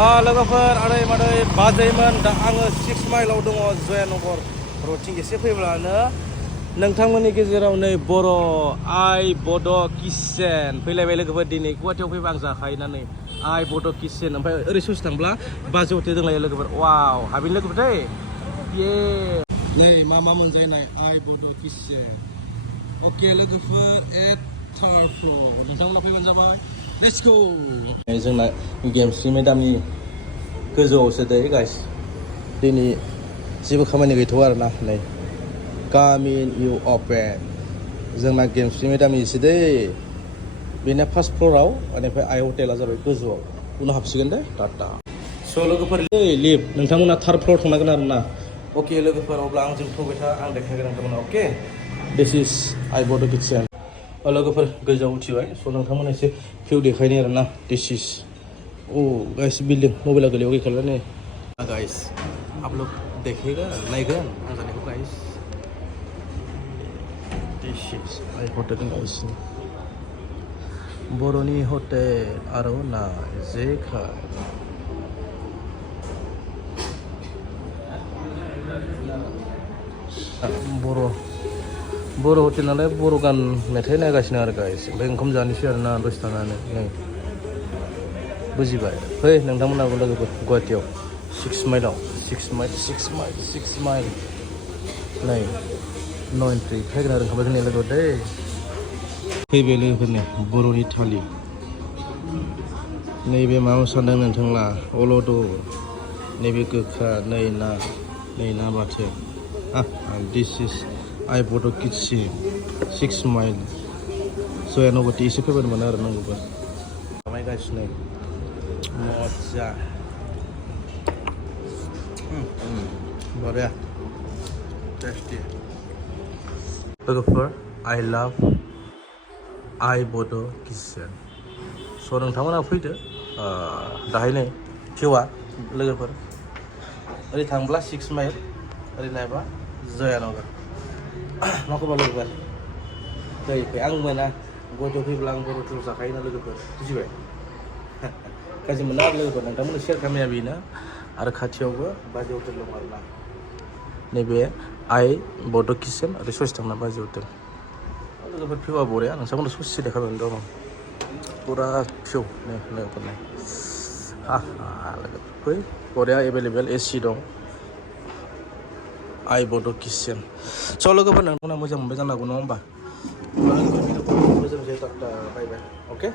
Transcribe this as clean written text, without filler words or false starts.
लोगोफोर आदै मादै बाजैमोन दा आङो 6 माइलाव दङ जयानगर रथिं एसे फैब्लानो नोंथांमोननि गेजेराव नै बर' आइ बड' किचेन फैलायबाय लोगोफोर दिनै गुवाहाटीयाव फैबा आं जाखायोना नै आइ बड' किचेन ओमफ्राय ओरै ससे थांब्ला बाजै हटेल दंलायो लोगोफोर वाव हाबिन लोगोफोर दै ये नै मा मोनजायनाय आइ बड' किचेन अके लोगोफोर एट थार्ड फ्ल'र नोंथांमोना फैबानो जाबाय लेट्स गो जोंना गेमस्रि मेदामनि गोजौआवसो दै गाइस दिनै जेबो खामानि गैथ'आ आरोना नै काम इन इउ अपेन जोंना गेमस्रि मेदामनिसो दै बेनो फार्स्ट फ्ल'राव बेनिफ्राय आइ हटेला जाबाय गोजौआव उनाव हाबसिगोन दे टाटा स' लोगोफोर लिभ नोंथांमोना थार्ड फ्ल'र थांनांगोन आरोना अके लोगोफोर अब्ला आंजों थौबाय था आं देखायगोन नोंथांमोना अके दिस इज आइ बड' किचेन लोगोफोर गोजौआव उथिबाय स' नोंथांमोना एसे भिउ देखायनो आरोना दिस इज ओ गाइस बिल्डिं मबाइला गोलैयाव गैखाला नै गाइस आप लोग देखेगा नायगोन आं जानायखौ गाइस दिस इज आइ हटेल गाइस बर'नि हटेल आरव नाय जेखाय बर' हटेल नालाय बर' गान मेथाइ नायगासिनो आरो गाइस ओमफ्राय ओंखाम जानोसै आरोना दसे थानानै नै बुजिबाय फै नोंथांमोनाबो लोगोफोर गुवाहाटीयाव 6 माइलाव 6 माइल नै 93 फैगोन आरो ओंखाम जोंनि लोगोफोर दै फैबाय लोगोफोरनि बर'नि थालि नैबे माबा सानदों नोंथांला अलद' नैबे गोखा नै ना बाथोन दिस इज आइ बड' किचेन 6 माइल जयानगरथि एसे फैबानो मोनो आरो नांगौबा खामायगासिनो मजा बरिया टेस्टि लोगोफोर आइ लाभ आइ बड' किचेन स' नोंथांमोना फैदो दाहाय नै भिउआ लोगोफोर ओरै थांब्ला 6 माइल ओरै नायबा जयानगर माखौबा लोगोफोर फै आं मोना गुवाहाटीयाव फैब्ला आं बर' हटेलाव जाखायोना लोगोफोर बुजिबाय गाज्रि मोना आरो लोगोफोर नोंथांमोननो सेयार खालामनाया बेनो आरो खाथियावबो बाजै हटेल दं आरोना नैबे आइ बड' किचेन ओरै ससे थांना बाजै हटेल लोगोफोर भिउआ बरिया नोंथांमोननो ससे देखायबानो दं फुरा भिउ नै लोगोफोर नै लोगोफोर फै बरिया एभेलेबेल एसि दं आइ बड' किचेन स' लोगोफोर नोंथांमोना मोजां मोनबाय जानो हागौ नङा होमबा मोजां जायो टाटा बाय बाय अके